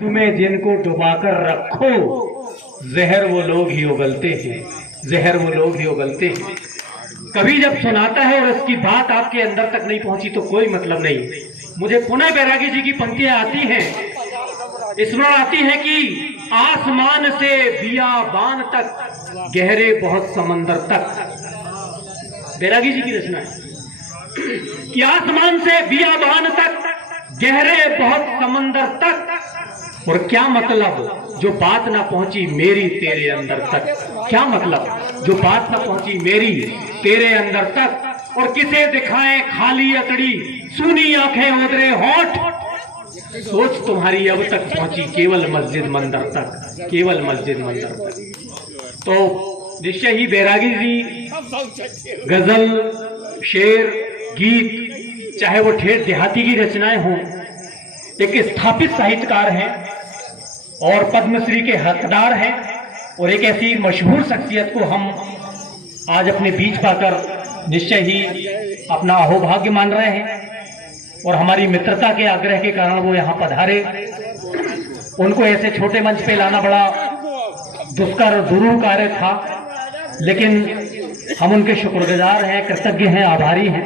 तुम्हें जिनको डुबाकर रखो जहर वो लोग ही उगलते हैं, जहर वो लोग ही उगलते हैं। कभी जब सुनाता है और उसकी बात आपके अंदर तक नहीं पहुंची तो कोई मतलब नहीं। मुझे पुनः बैरागी जी की पंक्तियां आती हैं, स्मरण आती है कि आसमान से बियाबान तक, गहरे बहुत समंदर तक। बैरागी जी की रचना है कि आसमान से बियाबान तक, गहरे बहुत समंदर तक। और क्या मतलब जो बात ना पहुंची मेरी तेरे अंदर तक, क्या मतलब जो बात ना पहुंची मेरी तेरे अंदर तक। और किसे दिखाएं खाली अतड़ी, सुनी आंखें उधरे होठ, सोच तुम्हारी अब तक पहुंची केवल मस्जिद मंदिर तक, केवल मस्जिद मंदिर तक। तो निश्चय ही बैरागी जी गजल, शेर, गीत, चाहे वो ठेठ देहाती की रचनाएं हों, एक स्थापित साहित्यकार हैं और पद्मश्री के हकदार हैं। और एक ऐसी मशहूर शख्सियत को हम आज अपने बीच पाकर निश्चय ही अपना अहोभाग्य मान रहे हैं। और हमारी मित्रता के आग्रह के कारण वो यहाँ पधारे। उनको ऐसे छोटे मंच पे लाना बड़ा दुष्कर दुरूह कार्य था, लेकिन हम उनके शुक्रगुजार हैं, कृतज्ञ हैं, आभारी हैं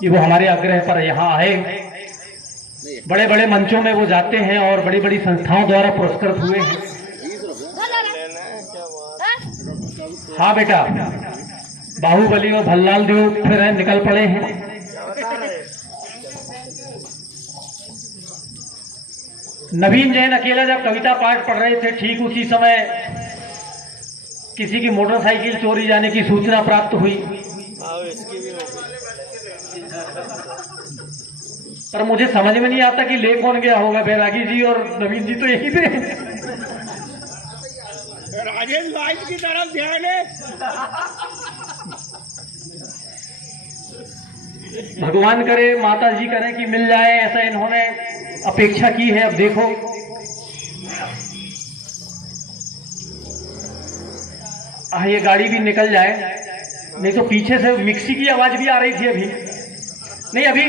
कि वो हमारे आग्रह पर यहाँ आए। बड़े बड़े मंचों में वो जाते हैं और बड़ी बड़ी संस्थाओं द्वारा पुरस्कृत हुए हैं। हाँ बेटा, बाहुबली और भल्लाल देव फिर निकल पड़े हैं। नवीन जैन अकेला जब कविता पाठ पढ़ रहे थे, ठीक उसी समय किसी की मोटरसाइकिल चोरी जाने की सूचना प्राप्त हुई। पर मुझे समझ में नहीं आता कि ले कौन गया होगा। बैरागी जी और नवीन जी तो यही थे। राजेश भाई की तरफ ध्यान है। भगवान करे, माता जी करें कि मिल जाए, ऐसा इन्होंने अपेक्षा की है। अब देखो, ये गाड़ी भी निकल जाए, नहीं तो पीछे से मिक्सी की आवाज भी आ रही थी अभी। नहीं, अभी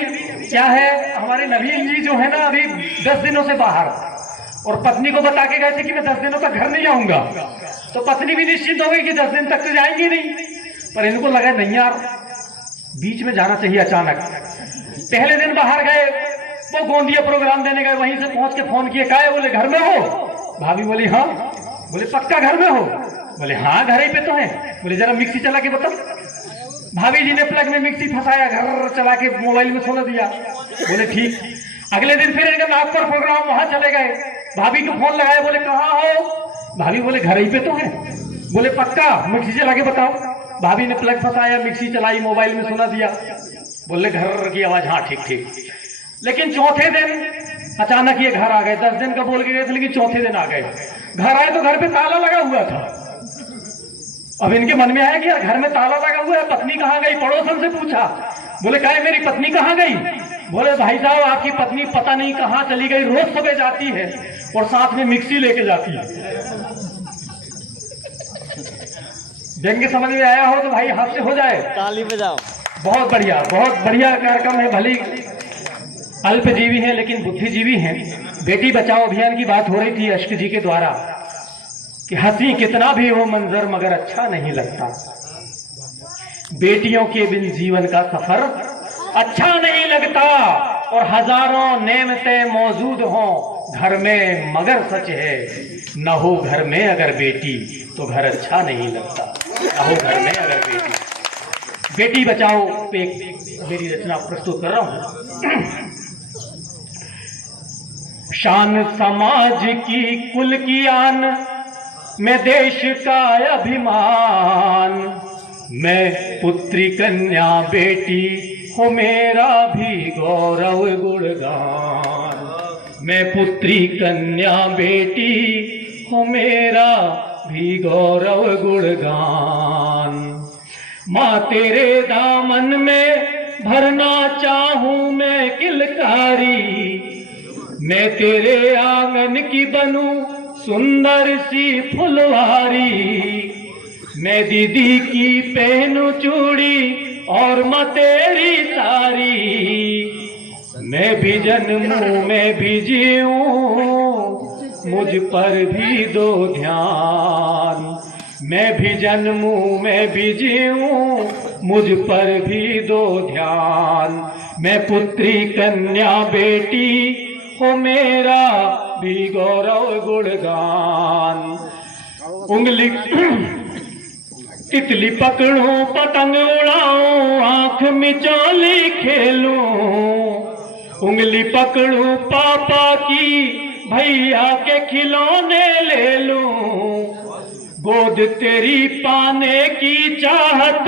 क्या है, हमारे नवीन जी जो है ना, अभी 10 दिनों से बाहर, और पत्नी को बता के गए थे कि मैं 10 दिनों तक घर नहीं आऊंगा। तो पत्नी भी निश्चिंत हो गई कि 10 दिन तक तो जाएंगे नहीं। पर इनको लगा नहीं यार, बीच में जाना चाहिए। अचानक पहले दिन बाहर गए, वो गोंदिया प्रोग्राम देने गए, वहीं से पहुंच के फोन किए, काहे? बोले घर में हो। भाभी बोली हाँ। बोले पक्का घर में हो? बोले हाँ घर ही पे तो है। बोले जरा मिक्सी चला के बताओ। भाभी जी ने प्लग में मिक्सी फंसाया, घर चला के मोबाइल में सोना दिया। बोले ठीक। अगले दिन फिर इनका नागपुर प्रोग्राम, वहां चले गए। भाभी को फोन लगाया, बोले कहाँ हो? भाभी बोले घर ही पे तो है। बोले पक्का मिक्सी चला के बताओ। भाभी ने प्लग फंसाया, मिक्सी चलाई, मोबाइल में सुना दिया। बोले घर की आवाज, हाँ ठीक ठीक। लेकिन चौथे दिन अचानक ये घर आ गए। 10 दिन का बोल के गए थे, लेकिन चौथे दिन आ गए। घर आए तो घर पे ताला लगा हुआ था। अब इनके मन में आया कि यार घर में ताला लगा हुआ है, पत्नी कहाँ गई? पड़ोसन से पूछा। बोले काहे मेरी पत्नी कहाँ गई? बोले भाई साहब आपकी पत्नी पता नहीं कहाँ चली गई, रोज सुबह जाती है और साथ में मिक्सी लेके जाती है। जिनके समझ में आया हो तो भाई हाथ से हो जाए, ताली बजाओ। बहुत बढ़िया, बहुत बढ़िया कार्यक्रम है। भली अल्पजीवी है लेकिन बुद्धिजीवी हैं। बेटी बचाओ अभियान की बात हो रही थी अश्क जी के द्वारा कि हंसी कितना भी हो मंजर मगर अच्छा नहीं लगता। बेटियों के बिन जीवन का सफर अच्छा नहीं लगता। और हजारों नेमतें मौजूद हों घर में मगर सच है, न हो घर में अगर बेटी तो घर अच्छा नहीं लगता। न हो घर में अगर बेटी। बेटी बचाओ पे मेरी रचना प्रस्तुत कर रहा हूं। शान समाज की, कुल की आन, मैं देश का अभिमान, मैं पुत्री कन्या बेटी हो मेरा भी गौरव गुणगान। मैं पुत्री कन्या बेटी हो मेरा भी गौरव गुणगान। माँ तेरे दामन में भरना चाहूं मैं किलकारी, मैं तेरे आंगन की बनूं सुंदर सी फुलवारी। मैं दीदी की पहनूं चूड़ी और माँ तेरी सारी। मैं भी जन्मूं मैं भी जीऊं मुझ पर भी दो ध्यान। मैं भी जन्मूं मैं भी जीऊं, मुझ पर भी दो ध्यान। मैं पुत्री कन्या बेटी हो मेरा भी गौरव गुणगान। उंगली तितली पकड़ूं पतंग उड़ाऊं, आंख मिचौली खेलूं। उंगली पकड़ूं पापा की, भैया के खिलौने ले लूं। गोद तेरी पाने की चाहत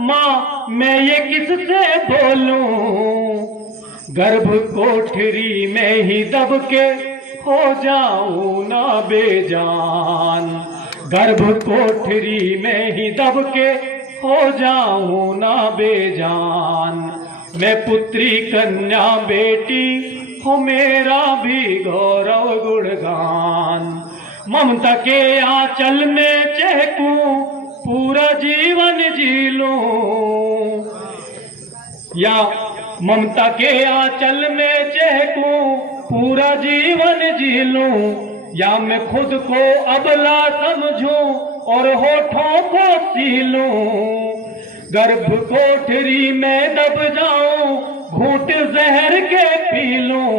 माँ मैं ये किससे बोलूं। गर्भ कोठरी में ही दब के हो जाऊं ना बेजान। गर्भ कोठरी में ही दब के हो जाऊं ना बेजान। मैं पुत्री कन्या बेटी हो मेरा भी गौरव गुणगान। ममता के आंचल में चहकूं पूरा जीवन जी लूं, या ममता के आंचल में चहकूं पूरा जीवन जी लूं। या मैं खुद को अबला समझूं और होठों को सी लूं। गर्भ कोठरी में दब जाऊं, घूंट जहर के पी लूं।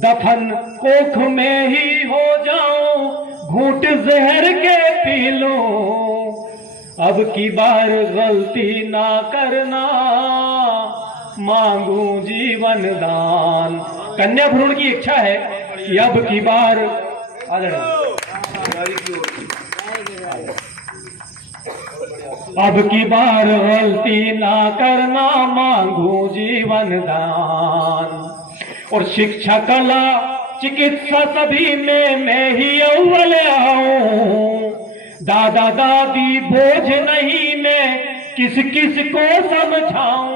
दफन कोख में ही हो जाऊं, घूंट जहर के पी लूं। अब की बार गलती ना करना, मांगू जीवन दान। कन्या भ्रूण की इच्छा है कि अब की बार अब की बार गलती ना करना, मांगू जीवन दान। और शिक्षा कला चिकित्सा सभी में मैं ही अव्वल आऊं। दादा दादी बोझ नहीं मैं किस किस को समझाऊं।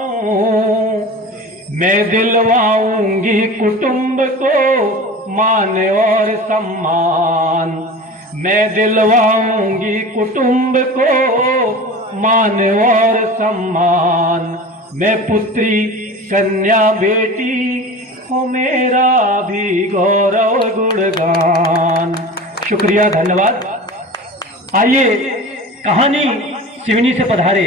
मैं दिलवाऊंगी कुटुंब को मान और सम्मान। मैं दिलवाऊंगी कुटुंब को मान और सम्मान। मैं पुत्री कन्या बेटी हो मेरा भी गौरव गुणगान। शुक्रिया, धन्यवाद। आइए कहानी सिवनी से पधारे